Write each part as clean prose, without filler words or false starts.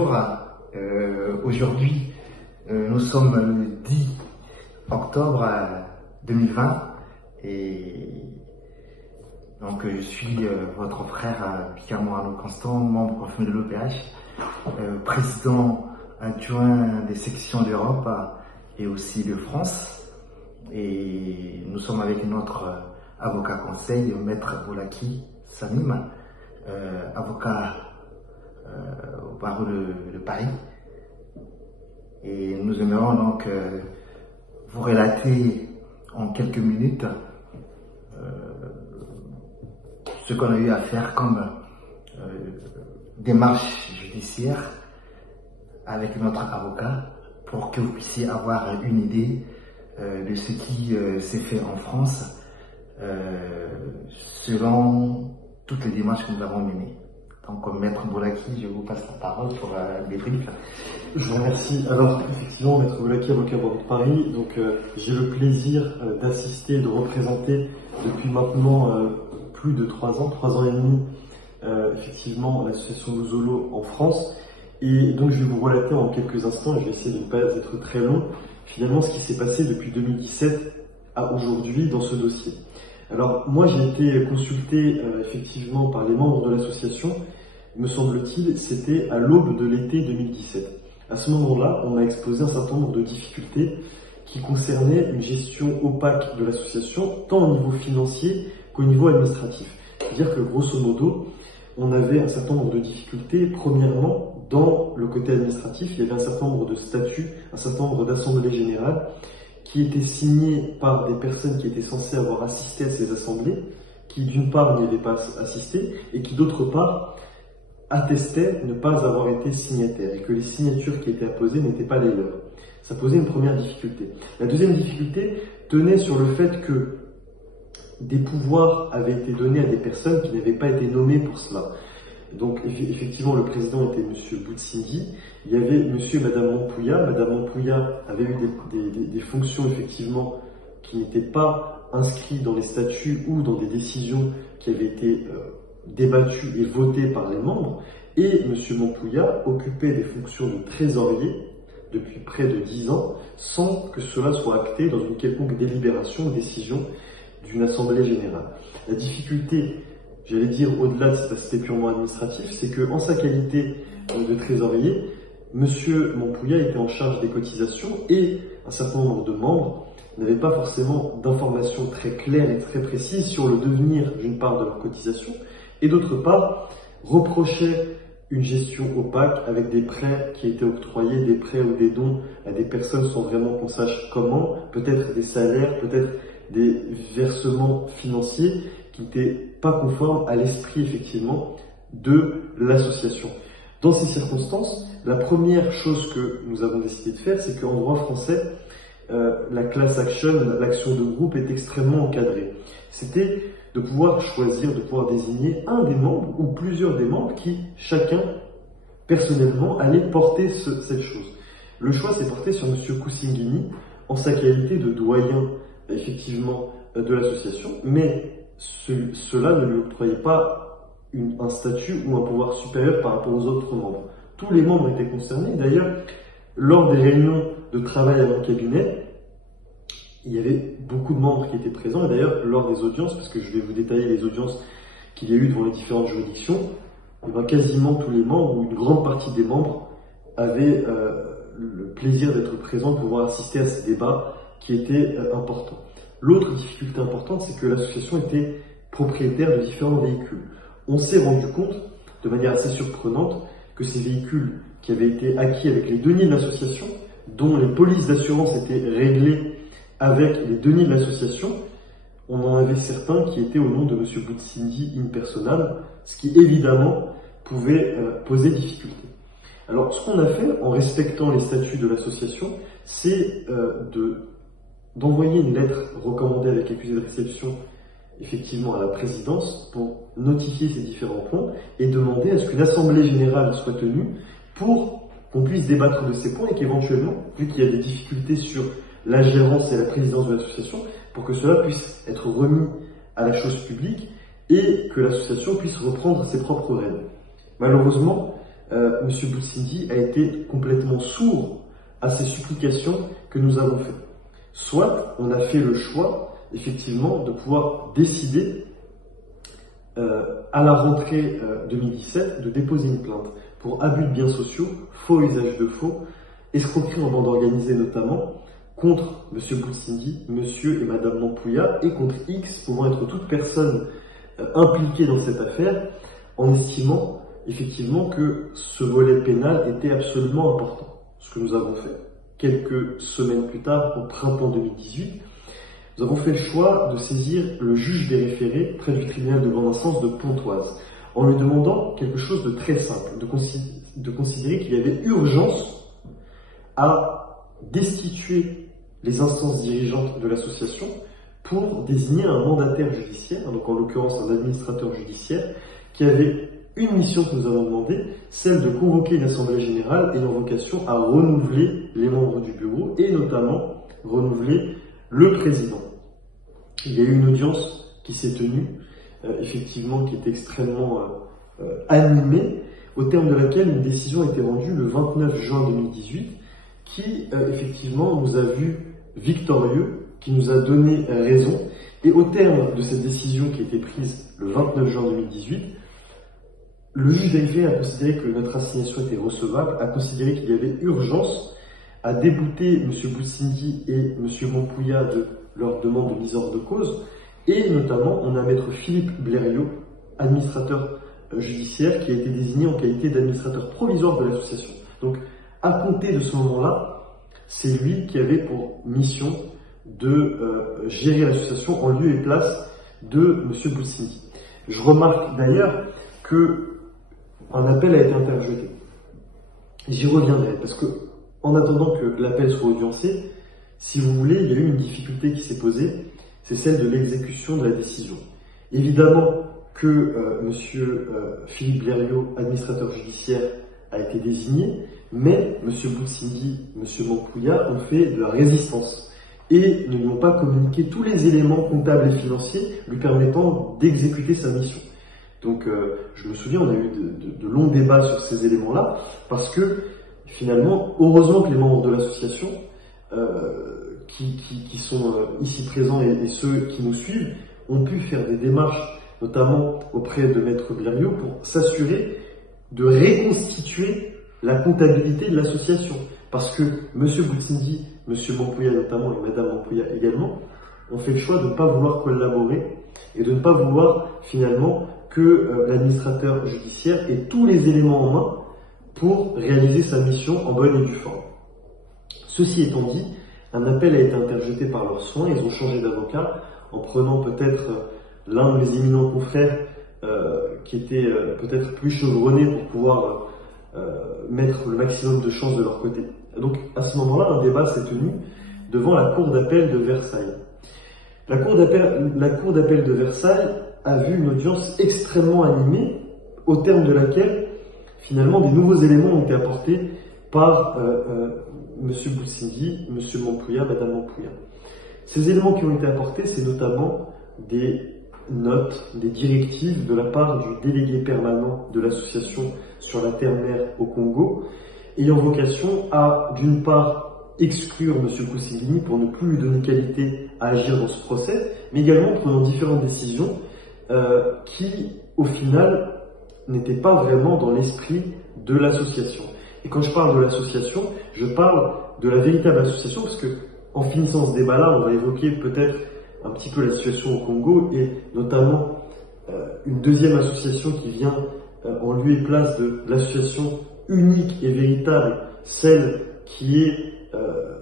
bonjour. Aujourd'hui, nous sommes le 10 octobre 2020 et donc je suis votre frère Pierre Morano Constant, membre confirmé de l'OPH, président adjoint des sections d'Europe et aussi de France. Et nous sommes avec notre avocat conseil, Maître Boulaki Samim, avocat au barreau de Paris. Et nous aimerions donc vous relater en quelques minutes ce qu'on a eu à faire comme démarche judiciaire avec notre avocat pour que vous puissiez avoir une idée de ce qui s'est fait en France selon toutes les démarches que nous avons menées. Donc, Maître Boulaki, je vous passe la parole pour le débrief. Je vous remercie. Alors, effectivement, Maître Boulaki, avocat au barreau de Paris. Donc, j'ai le plaisir d'assister et de représenter depuis maintenant plus de 3 ans et demi, effectivement, l'association Lozolo en France. Et donc, je vais vous relater en quelques instants, et je vais essayer de ne pas être très long, finalement, ce qui s'est passé depuis 2017 à aujourd'hui dans ce dossier. Alors, moi, j'ai été consulté effectivement par les membres de l'association, me semble-t-il, c'était à l'aube de l'été 2017. À ce moment-là, on m'a exposé un certain nombre de difficultés qui concernaient une gestion opaque de l'association, tant au niveau financier qu'au niveau administratif. C'est-à-dire que, grosso modo, on avait un certain nombre de difficultés. Premièrement, dans le côté administratif, il y avait un certain nombre de statuts, un certain nombre d'assemblées générales qui étaient signés par des personnes qui étaient censées avoir assisté à ces assemblées, qui d'une part n'y avaient pas assisté, et qui d'autre part attestaient ne pas avoir été signataires, et que les signatures qui étaient apposées n'étaient pas les leurs. Ça posait une première difficulté. La deuxième difficulté tenait sur le fait que des pouvoirs avaient été donnés à des personnes qui n'avaient pas été nommées pour cela. Donc effectivement, le président était M. Boutsindi, il y avait M. et Mme Montpouillat. Mme Montpouillat avait eu des fonctions effectivement qui n'étaient pas inscrites dans les statuts ou dans des décisions qui avaient été débattues et votées par les membres. Et M. Montpouillat occupait des fonctions de trésorier depuis près de 10 ans sans que cela soit acté dans une quelconque délibération ou décision d'une assemblée générale. La difficulté, j'allais dire, au-delà de cet aspect purement administratif, c'est qu'en sa qualité de trésorier, M. Montpouillat était en charge des cotisations et un certain nombre de membres n'avaient pas forcément d'informations très claires et très précises sur le devenir d'une part de leur cotisation et d'autre part reprochaient une gestion opaque avec des prêts qui étaient octroyés, des prêts ou des dons à des personnes sans vraiment qu'on sache comment, peut-être des salaires, peut-être des versements financiers qui n'étaient pas conformes à l'esprit effectivement de l'association. Dans ces circonstances, la première chose que nous avons décidé de faire, c'est qu'en droit français, la class action, l'action de groupe est extrêmement encadrée. C'était de pouvoir choisir, de pouvoir désigner un des membres ou plusieurs des membres qui, chacun, personnellement, allait porter cette chose. Le choix s'est porté sur M. Koussinguini en sa qualité de doyen, effectivement, de l'association, mais cela ne lui octroyait pas un statut ou un pouvoir supérieur par rapport aux autres membres. Tous les membres étaient concernés. D'ailleurs, lors des réunions de travail à mon cabinet, il y avait beaucoup de membres qui étaient présents. Et d'ailleurs, lors des audiences, parce que je vais vous détailler les audiences qu'il y a eu devant les différentes juridictions, quasiment tous les membres, ou une grande partie des membres, avaient le plaisir d'être présents, de pouvoir assister à ces débats qui étaient importants. L'autre difficulté importante, c'est que l'association était propriétaire de différents véhicules. On s'est rendu compte, de manière assez surprenante, que ces véhicules qui avaient été acquis avec les deniers de l'association, dont les polices d'assurance étaient réglées avec les deniers de l'association, on en avait certains qui étaient au nom de M. Boutsindi in personam, ce qui évidemment pouvait poser difficulté. Alors, ce qu'on a fait, en respectant les statuts de l'association, c'est d'envoyer une lettre recommandée avec accusé de réception effectivement à la présidence pour notifier ces différents points et demander à ce qu'une assemblée générale soit tenue pour qu'on puisse débattre de ces points et qu'éventuellement, vu qu'il y a des difficultés sur la gérance et la présidence de l'association, pour que cela puisse être remis à la chose publique et que l'association puisse reprendre ses propres règles. Malheureusement, M. Boutsindi a été complètement sourd à ces supplications que nous avons faites. Soit on a fait le choix, effectivement, de pouvoir décider à la rentrée 2017 de déposer une plainte pour abus de biens sociaux, faux usage de faux, escroquerie en bande organisée notamment, contre M. Boutsindi, M. et Mme Mampouya, et contre X, pouvant être toute personne impliquée dans cette affaire, en estimant effectivement que ce volet pénal était absolument important. Ce que nous avons fait. Quelques semaines plus tard, au printemps 2018, nous avons fait le choix de saisir le juge des référés près du tribunal de grande instance de Pontoise, en lui demandant quelque chose de très simple, de considérer qu'il y avait urgence à destituer les instances dirigeantes de l'association pour désigner un mandataire judiciaire, donc en l'occurrence un administrateur judiciaire, qui avait une mission que nous avons demandée, celle de convoquer une assemblée générale ayant vocation à renouveler les membres du bureau et notamment renouveler le président. Il y a eu une audience qui s'est tenue, effectivement, qui est extrêmement animée, au terme de laquelle une décision a été rendue le 29 juin 2018, qui, effectivement, nous a vus victorieux, qui nous a donné raison. Et au terme de cette décision qui a été prise le 29 juin 2018, le juge des référés a considéré que notre assignation était recevable, a considéré qu'il y avait urgence à débouter M. Boutsindi et M. Mampouya de leur demande de mise hors de cause, et notamment on a maître Philippe Blériot, administrateur judiciaire, qui a été désigné en qualité d'administrateur provisoire de l'association. Donc, à compter de ce moment-là, c'est lui qui avait pour mission de gérer l'association en lieu et place de M. Boutsindi. Je remarque d'ailleurs que un appel a été interjeté. J'y reviendrai, parce que, en attendant que l'appel soit audiencé, si vous voulez, il y a eu une difficulté qui s'est posée, c'est celle de l'exécution de la décision. Évidemment que M. Philippe Blériot, administrateur judiciaire, a été désigné, mais M. Boutsindi, M. Mampouya ont fait de la résistance et ne lui ont pas communiqué tous les éléments comptables et financiers lui permettant d'exécuter sa mission. Donc, je me souviens, on a eu de longs débats sur ces éléments-là, parce que, finalement, heureusement que les membres de l'association, qui sont ici présents et ceux qui nous suivent, ont pu faire des démarches, notamment auprès de Maître Blériot, pour s'assurer de reconstituer la comptabilité de l'association. Parce que M. Boutsindi, M. Mampouya notamment, et Mme Mampouya également, ont fait le choix de ne pas vouloir collaborer et de ne pas vouloir, finalement, que l'administrateur judiciaire ait tous les éléments en main pour réaliser sa mission en bonne et due forme. Ceci étant dit, un appel a été interjeté par leurs soins, ils ont changé d'avocat en prenant peut-être l'un de mes éminents confrères qui était peut-être plus chevronné pour pouvoir mettre le maximum de chances de leur côté. Donc à ce moment-là, un débat s'est tenu devant la cour d'appel de Versailles. La cour d'appel de Versailles a vu une audience extrêmement animée, au terme de laquelle, finalement, des nouveaux éléments ont été apportés par M. Boutsindi, M. Mampouya, Mme Mampouya. Ces éléments qui ont été apportés, c'est notamment des notes, des directives de la part du délégué permanent de l'association sur la terre-mer au Congo, ayant vocation à, d'une part, exclure M. Kousigini pour ne plus lui donner qualité à agir dans ce procès, mais également prenant différentes décisions qui, au final, n'étaient pas vraiment dans l'esprit de l'association. Et quand je parle de l'association, je parle de la véritable association, parce que, en finissant ce débat-là, on va évoquer peut-être un petit peu la situation au Congo, et notamment une deuxième association qui vient en lieu et place de l'association unique et véritable, celle qui est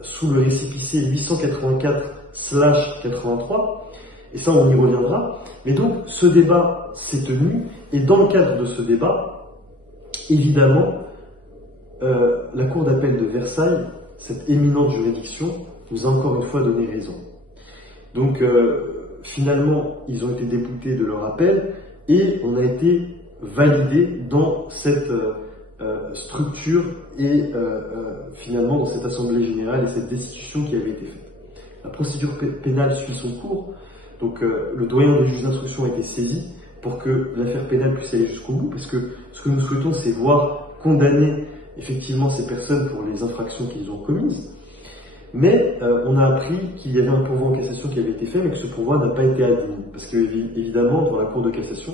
sous le récépissé 884/83, et ça on y reviendra. Mais donc ce débat s'est tenu, et dans le cadre de ce débat, évidemment, la cour d'appel de Versailles, cette éminente juridiction, nous a encore une fois donné raison. Donc finalement, ils ont été déboutés de leur appel, et on a été validé dans cette structure et finalement dans cette assemblée générale et cette destitution qui avait été faite. La procédure pénale suit son cours, donc le doyen des juges d'instruction a été saisi pour que l'affaire pénale puisse aller jusqu'au bout, parce que ce que nous souhaitons, c'est voir condamner effectivement ces personnes pour les infractions qu'ils ont commises. Mais on a appris qu'il y avait un pourvoi en cassation qui avait été fait, mais que ce pourvoi n'a pas été admis. Parce que, évidemment, devant la Cour de cassation,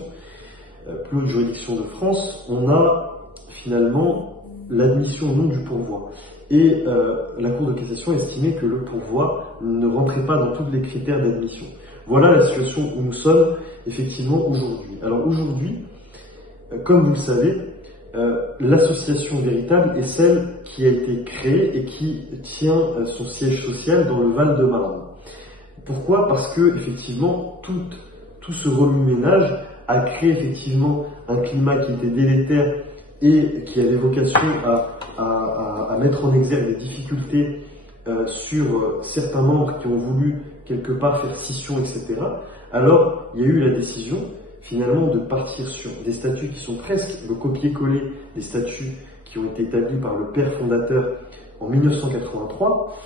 plus haute juridiction de France, on a finalement l'admission ou non du pourvoi. Et la Cour de cassation estimait que le pourvoi ne rentrait pas dans tous les critères d'admission. Voilà la situation où nous sommes effectivement aujourd'hui. Alors aujourd'hui, comme vous le savez, l'association véritable est celle qui a été créée et qui tient son siège social dans le Val-de-Marne. Pourquoi? Parce que effectivement tout ce remue-ménage a créé effectivement un climat qui était délétère et qui avait vocation à mettre en exergue des difficultés sur certains membres qui ont voulu quelque part faire scission, etc. Alors il y a eu la décision finalement de partir sur des statuts qui sont presque le copier-coller des statuts qui ont été établis par le père fondateur en 1983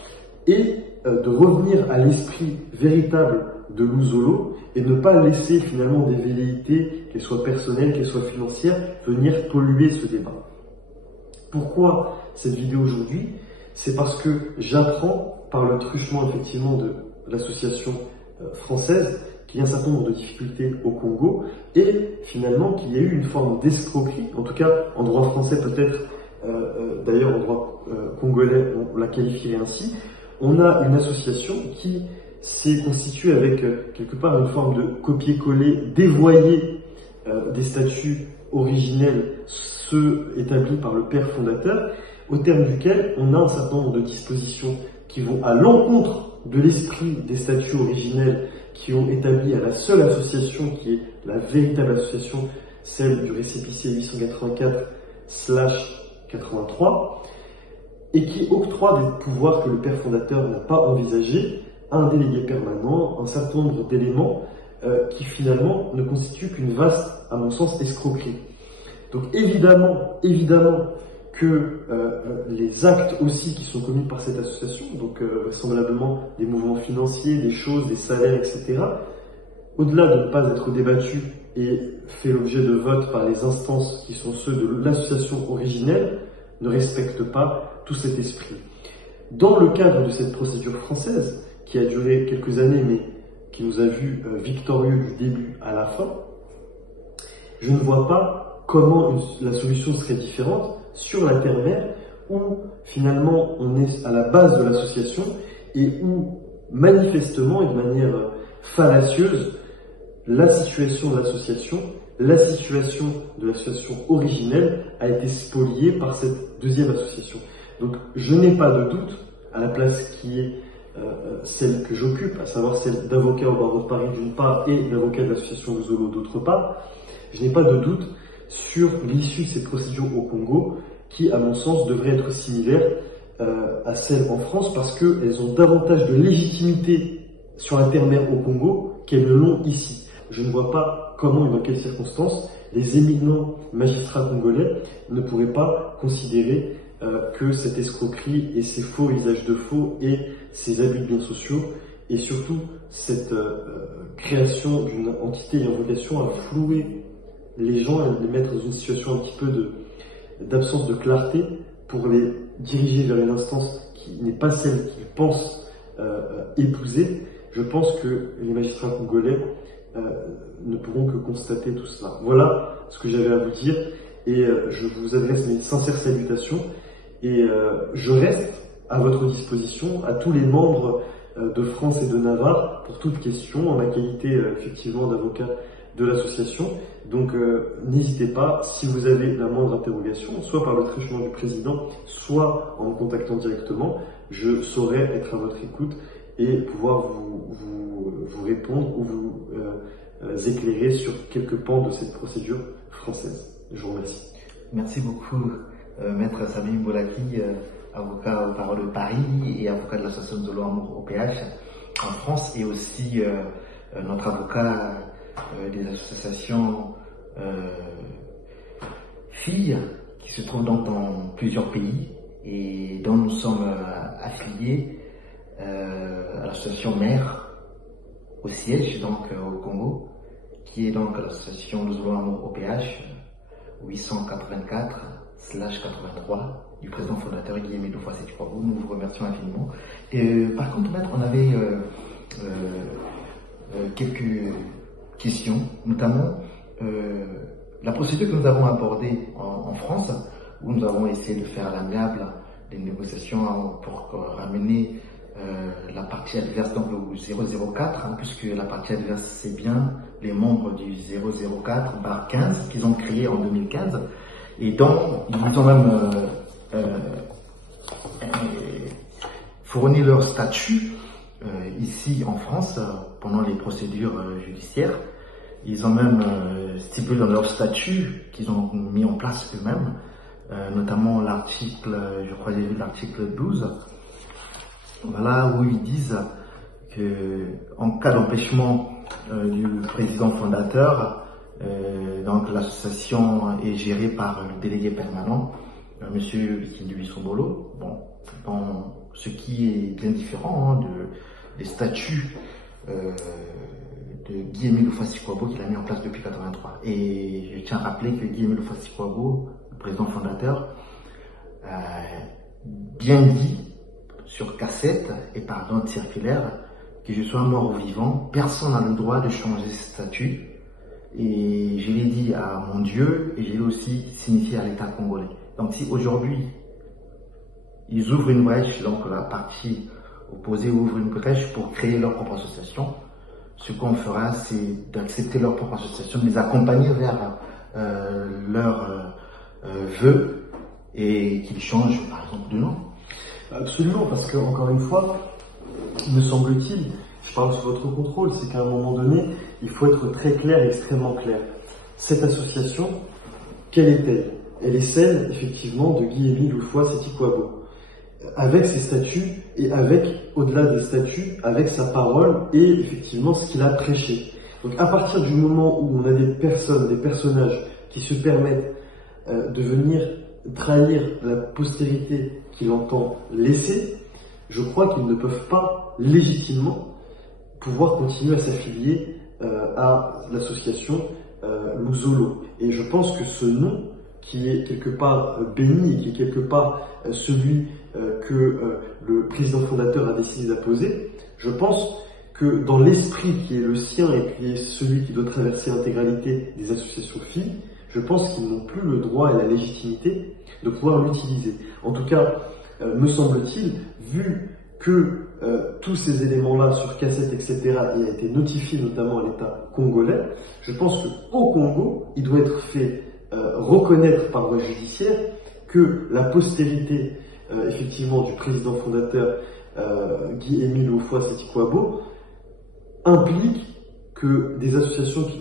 et de revenir à l'esprit véritable de Louzolo et ne pas laisser finalement des velléités, qu'elles soient personnelles, qu'elles soient financières, venir polluer ce débat. Pourquoi cette vidéo aujourd'hui? C'est parce que j'apprends par le truchement effectivement de l'association française qu'il y a un certain nombre de difficultés au Congo et finalement qu'il y a eu une forme d'escroquerie, en tout cas en droit français peut-être, d'ailleurs en droit congolais on la qualifierait ainsi. On a une association qui s'est constituée avec quelque part une forme de copier-coller dévoyé des statuts originels, ceux établis par le père fondateur, au terme duquel on a un certain nombre de dispositions qui vont à l'encontre de l'esprit des statuts originels qui ont établi à la seule association qui est la véritable association, celle du récépissé 884/83, et qui octroie des pouvoirs que le père fondateur n'a pas envisagés à un délégué permanent, un certain nombre d'éléments qui finalement ne constituent qu'une vaste, à mon sens, escroquerie. Donc évidemment que les actes aussi qui sont commis par cette association, donc vraisemblablement des mouvements financiers, des choses, des salaires, etc., au-delà de ne pas être débattus et fait l'objet de vote par les instances qui sont ceux de l'association originelle, ne respectent pas tout cet esprit. Dans le cadre de cette procédure française, qui a duré quelques années, mais qui nous a vus victorieux du début à la fin, je ne vois pas comment la solution serait différente sur la terre-mère, où finalement on est à la base de l'association et où manifestement et de manière fallacieuse, la situation de l'association originelle a été spoliée par cette deuxième association. Donc je n'ai pas de doute, à la place qui est celle que j'occupe, à savoir celle d'avocat au barreau de Paris d'une part et d'avocat de l'association Louzolo d'autre part, je n'ai pas de doute sur l'issue de cette procédure au Congo, qui, à mon sens, devrait être similaire à celle en France, parce qu'elles ont davantage de légitimité sur la terre-mère au Congo qu'elles ne l'ont ici. Je ne vois pas comment et dans quelles circonstances les éminents magistrats congolais ne pourraient pas considérer que cette escroquerie et ces faux usages de faux et ces abus de biens sociaux et surtout cette création d'une entité ayant vocation à flouer les gens et les mettre dans une situation un petit peu d'absence de clarté pour les diriger vers une instance qui n'est pas celle qu'ils pensent épouser. Je pense que les magistrats congolais ne pourront que constater tout cela. Voilà ce que j'avais à vous dire et je vous adresse mes sincères salutations et je reste à votre disposition, à tous les membres de France et de Navarre pour toute question en ma qualité effectivement d'avocat de l'association. Donc n'hésitez pas, si vous avez la moindre interrogation, soit par le truchement du président, soit en me contactant directement, je saurai être à votre écoute et pouvoir vous répondre ou vous éclairer sur quelques pans de cette procédure française. Je vous remercie. Merci beaucoup, Maître Sami Bolaki, avocat au barreau de Paris et avocat de l'association Louzolo Amour OPH en France, et aussi notre avocat des associations filles qui se trouvent donc dans plusieurs pays et dont nous sommes affiliés à l'association mère au siège donc au Congo, qui est donc l'association Louzolo Amour OPH 884 du président fondateur Guy-Émile Houphouët-Boigny. Nous vous remercions infiniment. Et, par contre, maître, on avait quelques questions, notamment la procédure que nous avons abordée en France, où nous avons essayé de faire l'amiable des négociations pour ramener la partie adverse donc au 004, puisque la partie adverse c'est bien les membres du 004/15 qu'ils ont créé en 2015, et donc ils ont même fourni leur statut ici en France pendant les procédures judiciaires. Ils ont même stipulé dans leur statut qu'ils ont mis en place eux-mêmes, notamment l'article, je crois j'ai vu l'article 12, voilà, où ils disent que en cas d'empêchement du président fondateur, donc l'association est gérée par le délégué permanent, Monsieur Bikindui Sombolo. Bon, ce qui est bien différent des statuts de Guy-Émile Houphouët-Boigny qu'il a mis en place depuis 1983. Et je tiens à rappeler que Guy-Émile Houphouët-Boigny, le président fondateur, a bien dit sur cassette et par note circulaire que je sois mort ou vivant, personne n'a le droit de changer ce statut. Et je l'ai dit à mon Dieu et je l'ai aussi signifié à l'État congolais. Donc si aujourd'hui ils ouvrent une brèche, donc la partie opposée ouvre une brèche pour créer leur propre association, ce qu'on fera c'est d'accepter leur propre association, de les accompagner vers leurs vœux et qu'ils changent par exemple de nom. Absolument, parce que encore une fois, me semble-t-il, je parle sous votre contrôle, c'est qu'à un moment donné, il faut être très clair, extrêmement clair. Cette association, quelle est-elle? Elle est celle, effectivement, de Guy-Émile Houphouët-Boigny, avec ses statuts et avec, au-delà des statuts, avec sa parole et effectivement ce qu'il a prêché. Donc à partir du moment où on a des personnes, des personnages qui se permettent de venir trahir la postérité qu'il entend laisser, je crois qu'ils ne peuvent pas légitimement pouvoir continuer à s'affilier à l'association Luzolo. Et je pense que ce nom, qui est quelque part béni et qui est quelque part celui que le président fondateur a décidé d'apposer, je pense que dans l'esprit qui est le sien et qui est celui qui doit traverser l'intégralité des associations filles, je pense qu'ils n'ont plus le droit et la légitimité de pouvoir l'utiliser. En tout cas, me semble-t-il, vu que tous ces éléments-là sur cassette, etc., et a été notifié notamment à l'État congolais, je pense qu'au Congo, il doit être fait reconnaître par voie judiciaire que la postérité, effectivement, du président fondateur Guy-Émile Houphouët-Boigny implique que des associations qui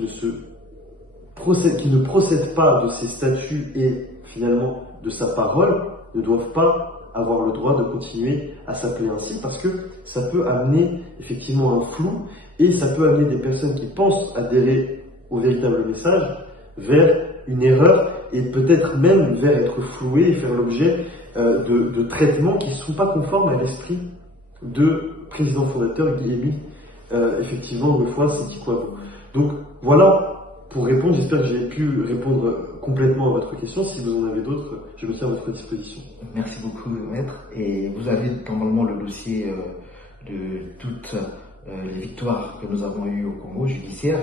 ne procèdent pas de ses statuts et finalement de sa parole ne doivent pas avoir le droit de continuer à s'appeler ainsi, parce que ça peut amener effectivement un flou et ça peut amener des personnes qui pensent adhérer au véritable message vers une erreur et peut-être même vers être flouées et faire l'objet de traitements qui ne sont pas conformes à l'esprit de président fondateur Guy-Émile effectivement Houphouët-Boigny. Donc voilà. Pour répondre, j'espère que j'ai pu répondre complètement à votre question. Si vous en avez d'autres, je me tiens à votre disposition. Merci beaucoup, maître. Et vous avez normalement le dossier de toutes les victoires que nous avons eues au Congo judiciaire,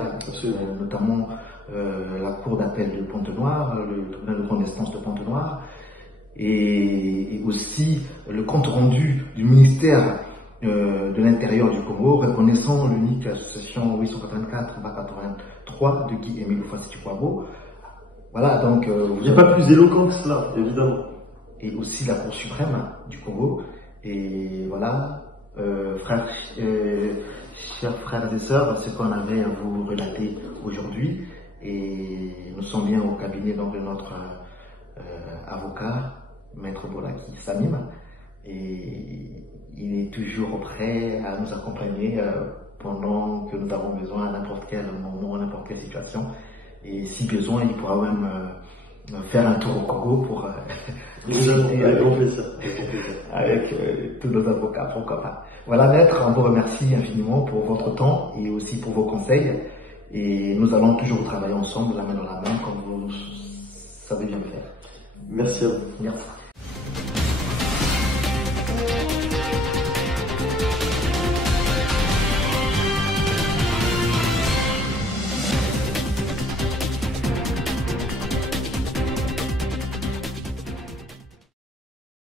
notamment la Cour d'appel de Pointe-Noire, le tribunal de grande instance de Pointe-Noire, et aussi le compte rendu du ministère de l'Intérieur du Congo, reconnaissant l'unique association 884/83 de Guy-Émile Houphouët-Boigny. Voilà, donc... il n'y a pas plus éloquent que cela, évidemment. Et aussi la Cour suprême du Congo. Et voilà, chers frères et sœurs, ce qu'on avait à vous relater aujourd'hui. Et nous sommes bien au cabinet donc, de notre avocat, Maître Bolaki Samim. Et il est toujours prêt à nous accompagner pendant que nous avons besoin à n'importe quel moment, à n'importe quelle situation. Et si besoin, il pourra même faire un tour au Congo pour discuter avec tous nos avocats, pourquoi pas. Voilà, maître, on vous remercie infiniment pour votre temps et aussi pour vos conseils. Et nous allons toujours travailler ensemble, la main dans la main, comme vous savez bien le faire. Merci à vous. Merci.